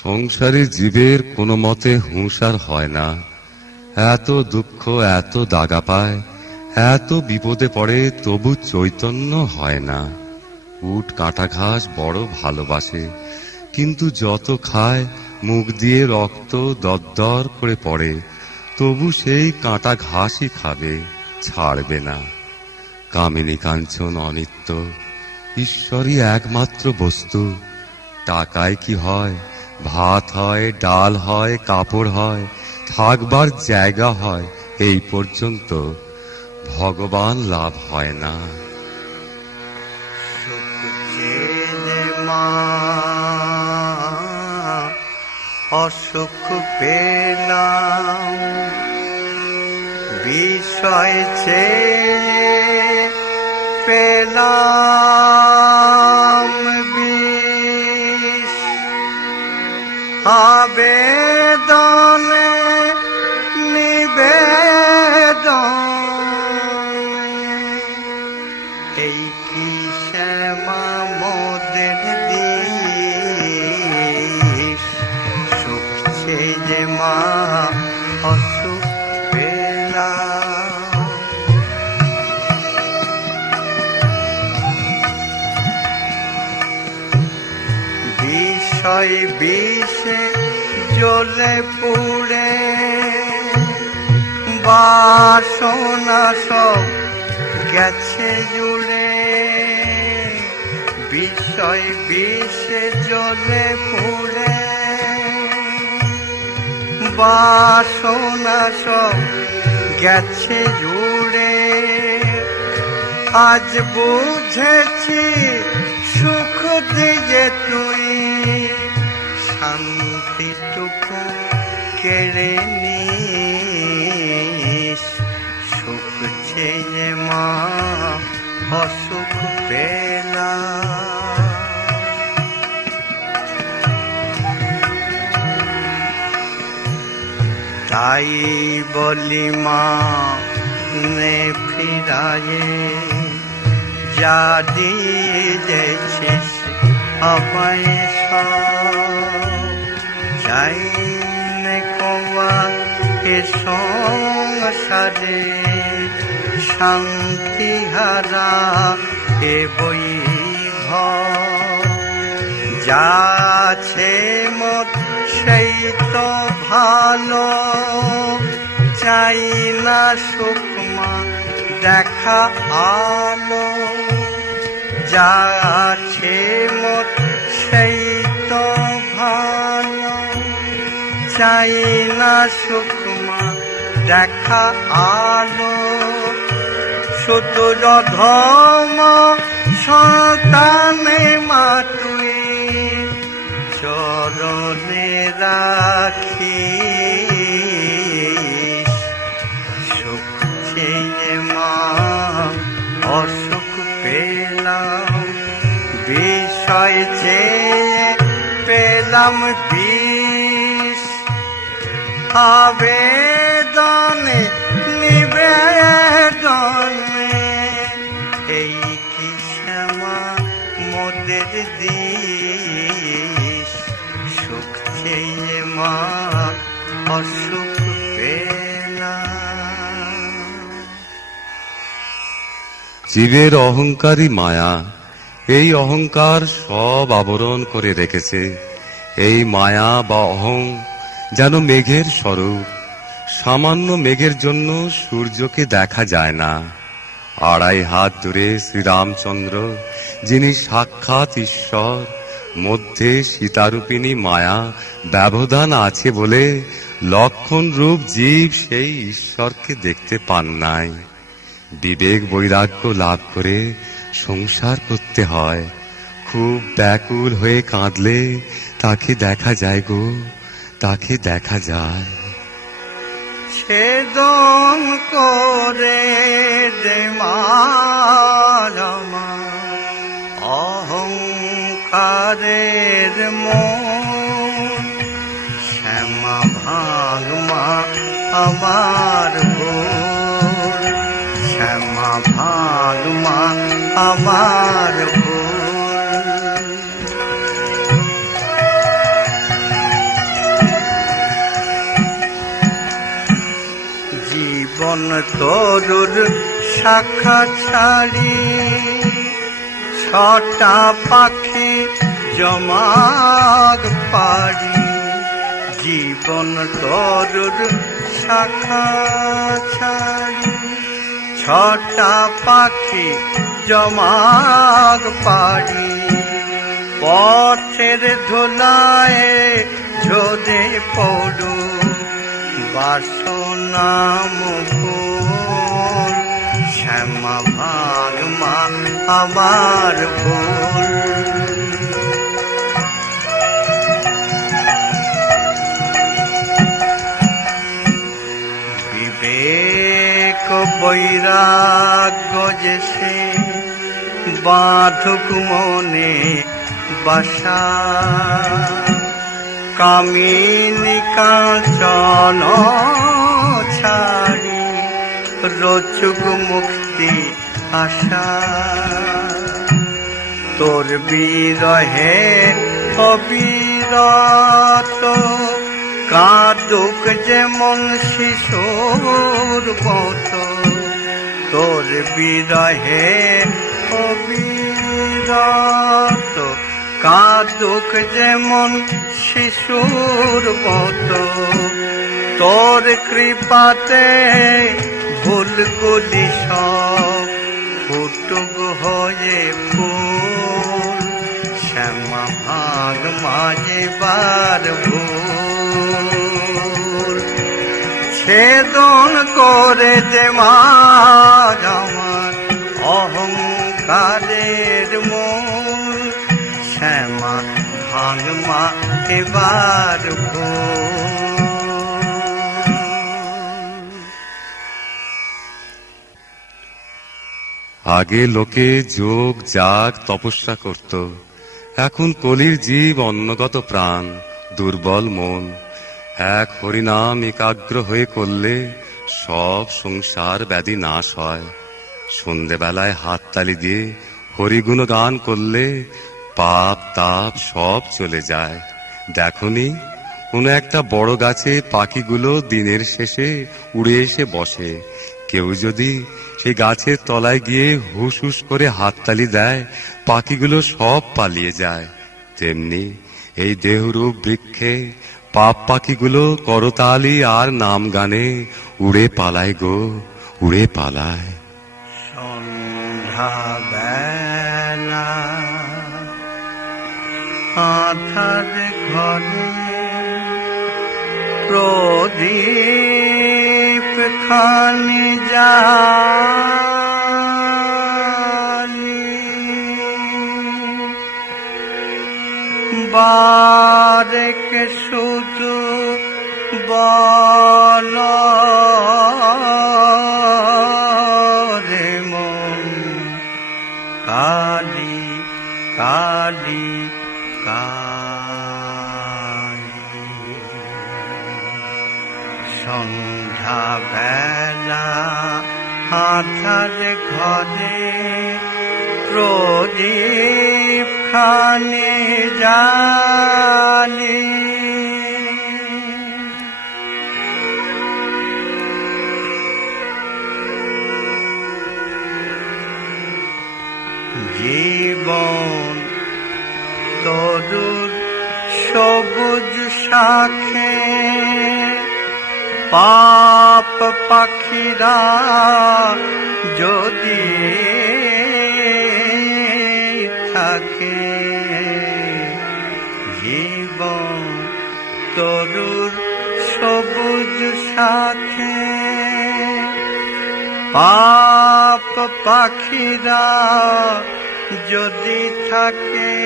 সংসারে জীবের কোনো মতে হুঁশার হয় না। এত দুঃখ, এত দাগা পায়, এত বিপদে পড়ে, তবু চৈতন্য হয় না। উট কাঁটা ঘাস বড় ভালোবাসে, কিন্তু যত খায় মুখ দিয়ে রক্ত দরদর করে পড়ে, তবু সেই কাঁটা ঘাসই খাবে, ছাড়বে না। কামিনী কাঞ্চন অনিত্য, ঈশ্বরই একমাত্র বস্তু। টাকায় কি হয়? ভাত হয়, ডাল হয়, কাপড় হয়, থাকবার জায়গা হয়, এই পর্যন্ত। ভগবান লাভ হয় না। অসুখ পেলাম, বিষয় চেয়ে পেলাম বিষ। আবেদনে নিবেদন, এই কি শ্যামা মোদের দিস। সুখছে যে মা অসুখ পেলাম। বিষয় বিষে জ্বলে পুড়ে, বাসনা সব গেছে জুড়ে। বিষয় বিষে জ্বলে পুড়ে, বাসনা সব গেছে জুড়ে। আজ বুঝেছি সুখ দিয়ে তুই শান্তিটুকু কেড়ে নিস। সুখ চেয়ে মা অসুখ পেলাম। তাই বলি মা নে ফিরায়ে, যা দিয়েছিস আমায় সব। চাই নে কোয়া এ সংসারে, শান্তি হারা এ বই ঘর। যা আছে মোর সেই তো ভালো, চাই না সুখ মা দেখা আলো। যা আছে মোর সেই তো ভালো, চাই না সুখ মা দেখা আলো। শুধু রধম সন্তানে মা তুই চরণে রাখিস। সুখ চেয়ে মা অসুখ পেলাম, বিষয় চেয়ে পেলাম বিষ। আবেদনে নিবেদনে, এই কি শ্যামা মোদের দিস। সুখ চেয়ে মা অসুখ পেলাম। জীবের অহংকারী মায়া, এই অহংকার সব আবরণ করে রেখেছে। এই মায়া বা অহং যেন মেঘের স্বরূপ। সামান্য মেঘের জন্য সূর্যকে দেখা যায় না। 2.5 হাত দূরে শ্রীরামচন্দ্র, যিনি সাক্ষাৎ ঈশ্বর, মধ্যে সীতারূপিণী মায়া ব্যবধান আছে বলে লক্ষণ রূপ জীব সেই ঈশ্বরকে দেখতে পান নাই। বিবেক বৈরাগ্য লাভ করে সংসার করতে হয়। খুব ব্যাকুল হয়ে কাঁদলে তাকে দেখা যায় গো, তাকে দেখা যায়। ছেদন করে দে মা অহংকারের মন। শ্যামা ভাগমা আমার বোন, শ্যামা ভাগমা আমার বোন। জীবন তরুর শাখা ছাড়ি ছটা পাখি জমাগ পাড়ি জীবন তরুর শাখা ছাড়ি ছটা পাখি জমাগ পাড়ি পথের ধুলায় ঝরে পড়ু বাসনা মুকুল শ্যামা ভাগ মা আমার ভুল বিবেক বৈরাগ্য যে সে বাঁধুক মনে বাসা কামিনী কাঞ্চন ছাড়ি রচুক মুক্তি আশা তোর বিরহে অবিরত কাঁদুক যেমন শিশুর মত তোর বিরহে অবিরত কাঁদুক যেমন শিশুর মত তোর কৃপাতে ভুলগুলি সব ফুটুক হয়ে ফুল শ্যামা ভাগ মাঝে বার ভুল ছেদন করে দে মাঝ আমার অহংকারের মূল শ্যামা ভাগ মা এবার আগে লোকে যোগ যাগ তপস্যা করত, এখন কলির জীব অন্নগত প্রাণ, দুর্বল মন। এক হরিনাম একাগ্র হয়ে করলে সব সংসার ব্যাধি নাশ হয়। সন্ধেবেলায় হাততালি দিয়ে হরিগুণ গান করলে পাপ তাপ সব চলে যায়। দেখনি কোনো একটা বড় গাছে পাখিগুলো দিনের শেষে উড়ে এসে বসে। কেউ যদি সেই গাছের তলায় গিয়ে হুস হুস করে হাততালি দেয়, পাখিগুলো সব পালিয়ে যায়। তেমনি এই দেহরূপ বৃক্ষে পাপ পাখিগুলো করতালি আর নাম গানে উড়ে পালায় গো, উড়ে পালায়। সন্ধ্যা বেলা আধার ঘরে প্রদীপ খানি জালি বারেক শুধু বল রে মন কালি কালি কালি। সন্ধ্যা বেলা আধার ঘরে প্রদীপ খানি জালি জীবন তরুর সবুজ শাখে পাপ পাখিরা যদি থাকে, জীবন তরুর সবুজ শাখে পাপ পাখিরা যদি থাকে,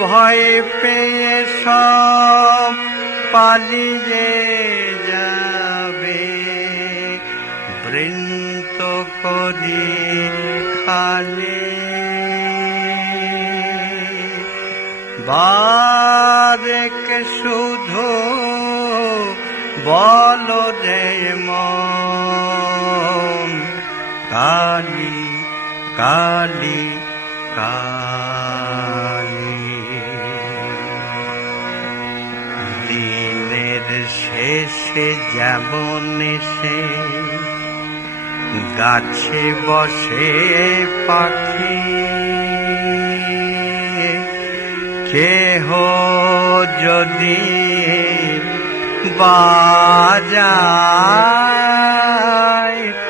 ভয় পেয়ে সব পালিয়ে যাবে। বৃন্ত করি খালে বারেক শুধু বল রে মন কালি কালি কালি। দিনের এসে যেমন এসে গাছে বসে পাখি, কেহ যদি বাজায়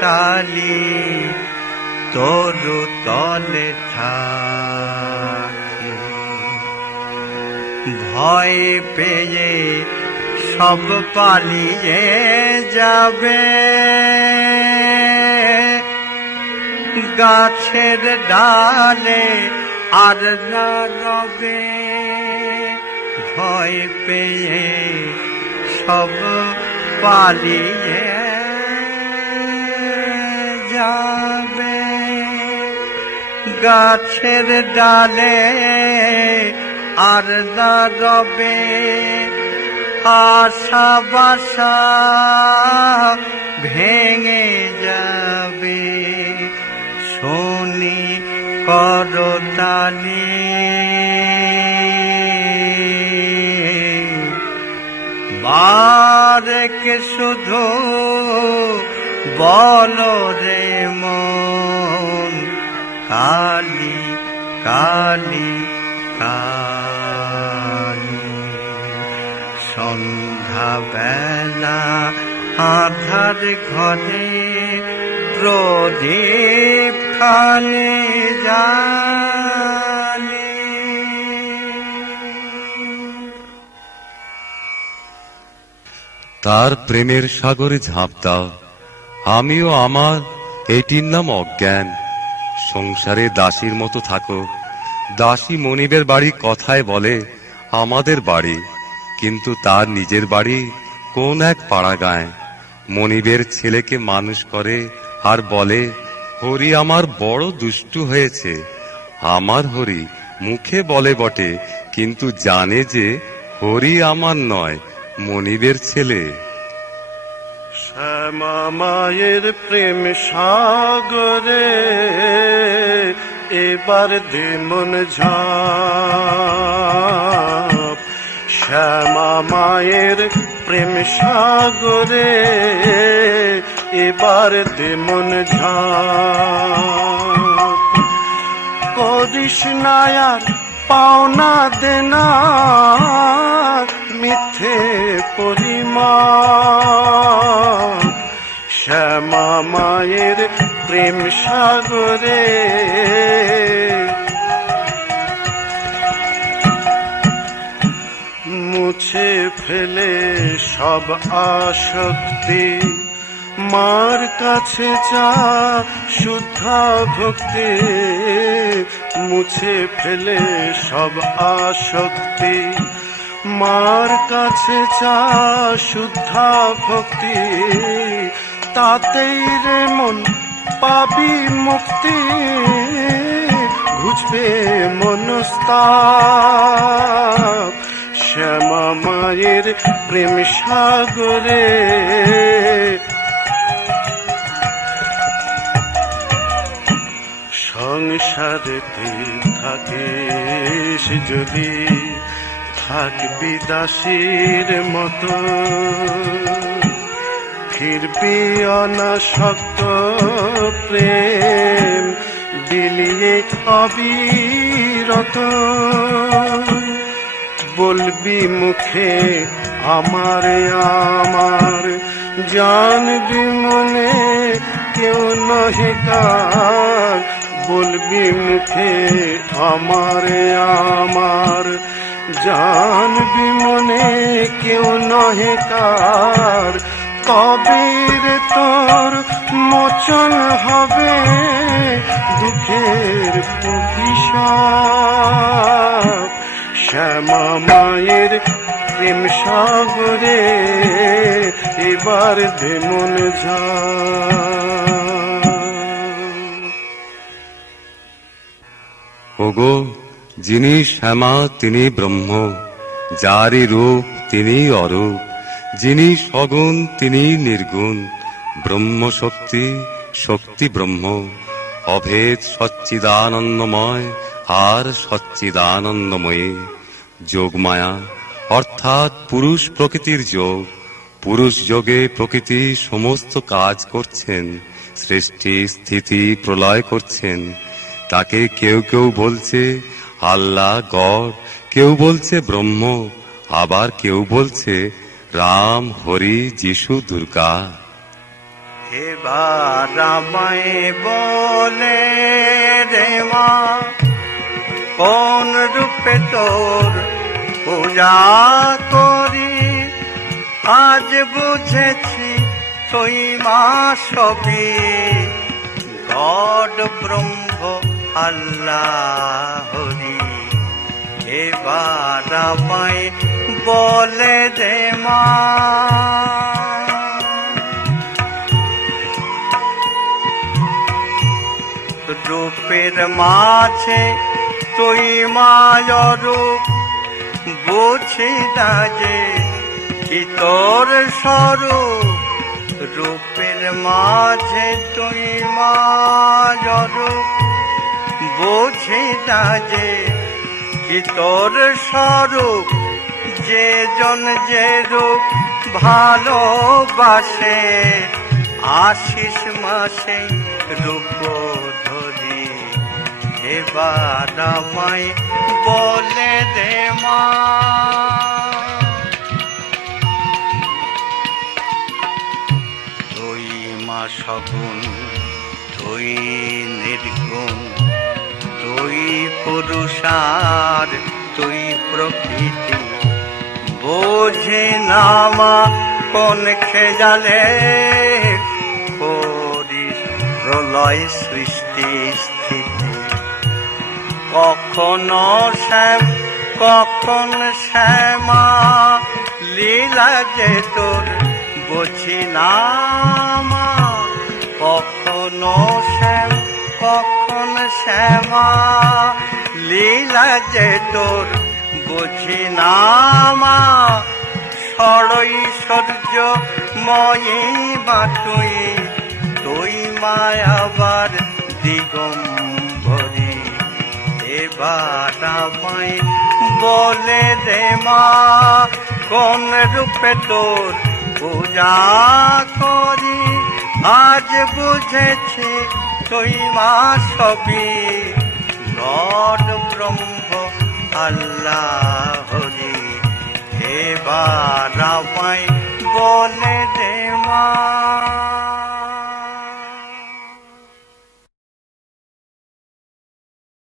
তালি তরু তলে থাকে, ভয় পেয়ে সব পালিয়ে যাবে, গাছের ডালে আর না রবে, ভয় পেয়ে সব পালিয়ে যাবে, গাছের ডালে আর না রবে, আশা বাসা ভেঙে যাবে, শুনি করতালি বারেকে শুধু বলো রে মন, কালী কালী কালী। সন্ধ্যা বেলা আধার ঘরে প্রদীপ খালি জালি, তার প্রেমের সাগরে ঝাঁপ দাও, আমিও আমার এটির নাম অজ্ঞান। সংসারে দাসীর মতো থাকো, দাসী মনিবের বাড়ি কথায় বলে আমাদের বাড়ি, কিন্তু তার নিজের বাড়ি কোন এক পাড়া গায়ে। মনিবের ছেলেকে মানুষ করে আর বলে হরি আমার বড় দুষ্টু হয়েছে। আমার হরি মুখে বলে বটে, কিন্তু জানে যে হরি আমার নয়, মনিবের ছেলে। শ্যামা মায়ের প্রেম সাগরে এবার দে মন ঝাঁপ, শ্যামা মায়ের প্রেম সাগরে এবার দে মন ঝাঁপ, করিস না আর পাওনা দেনা মিথ্যে পরিমাণ, শ্যামা মায়ের প্রেম সাগরে মুছে ফেলে সব আসক্তি, মার কাছে চা শুদ্ধা ভক্তি, মুছে ফেলে সব আসক্তি, মার কাছে চা শুদ্ধা ভক্তি, তাতেই রে মন পাবি মুক্তি, ঘুচবে মনস্তাপ, শ্যামা মায়ের প্রেম সাগরে সংসারেতে থাকিস যদি থাকবি দাসীর মতো, ফিরবি অনাসক্ত প্রেম বিলিয়ে অবিরত, বলবি মুখে আমার আমার, জানবি মনে কেউ নহে কার, বলবি মুখে আমার আমার, জানবি মনে কেউ নহে কার, কবির তোর মোচন হবে দুঃখের অভিশাপ, শ্যামা মায়ের প্রেম সাগরে এবার দে মন ঝাঁপ। ওগো, যিনি শ্যামা তিনি ব্রহ্ম, যারই রূপ তিনি অরূপ, যিনি সগুণ তিনি নির্গুণ, ব্রহ্ম শক্তি শক্তি ব্রহ্ম, অভেদ সচ্চিদানন্দময় আর সচ্চিদানন্দময়ী। যোগমায়া অর্থাৎ পুরুষ প্রকৃতির যোগ, পুরুষ যোগে প্রকৃতি সমস্ত কাজ করছেন, সৃষ্টি স্থিতি প্রলয় করছেন। তাকে কেউ কেউ বলছে আল্লাহ গড, কেউ বলছে ব্রহ্ম, আবার কেউ বলছে রাম হরি যিশু দুর্গা। এবার আমায় বলে রে মা, কোন রূপে তোর পূজা করি? আজ বুঝেছি তুই মা সবই, গড ব্রহ্ম আল্লাহ হরি। এবার আমায় বলে দে মা, রূপের মাঝে তুই মায়রূপ, বুঝি না যে কি তোর স্বরূপ। রূপের মাঝে তুই মায়রূপ, বুঝি না যে কি তোর স্বরূপ। যে জন যে রূপ ভালোবাসে, আশিস মাসে রূপ ধরি। এবার আমায় বলে দে মা, তুই মা সগুণ, তুই নির্গুণ, তুই পুরুষার, তুই প্রকৃতি। বোঝে না মা কোন খেজালে করিস প্রলয় সৃষ্টি স্থিতি। কখনো শ্যাম কখন শ্যামা, লীলা যে তোর বুঝি না মা। কখনো শ্যাম কখন শ্যামা, লীলা যে তোর বুঝি না মা। ষড়ৈশ্বর্য ময়ী মা তুই, তুই মায়াবার দিগম্বরী। এবার আমায় বলে দে মা, কোন রূপে তোর পূজা করি? আজ বুঝেছি তুই মা সবই, গড ব্রহ্ম আল্লাহ হরি। এবার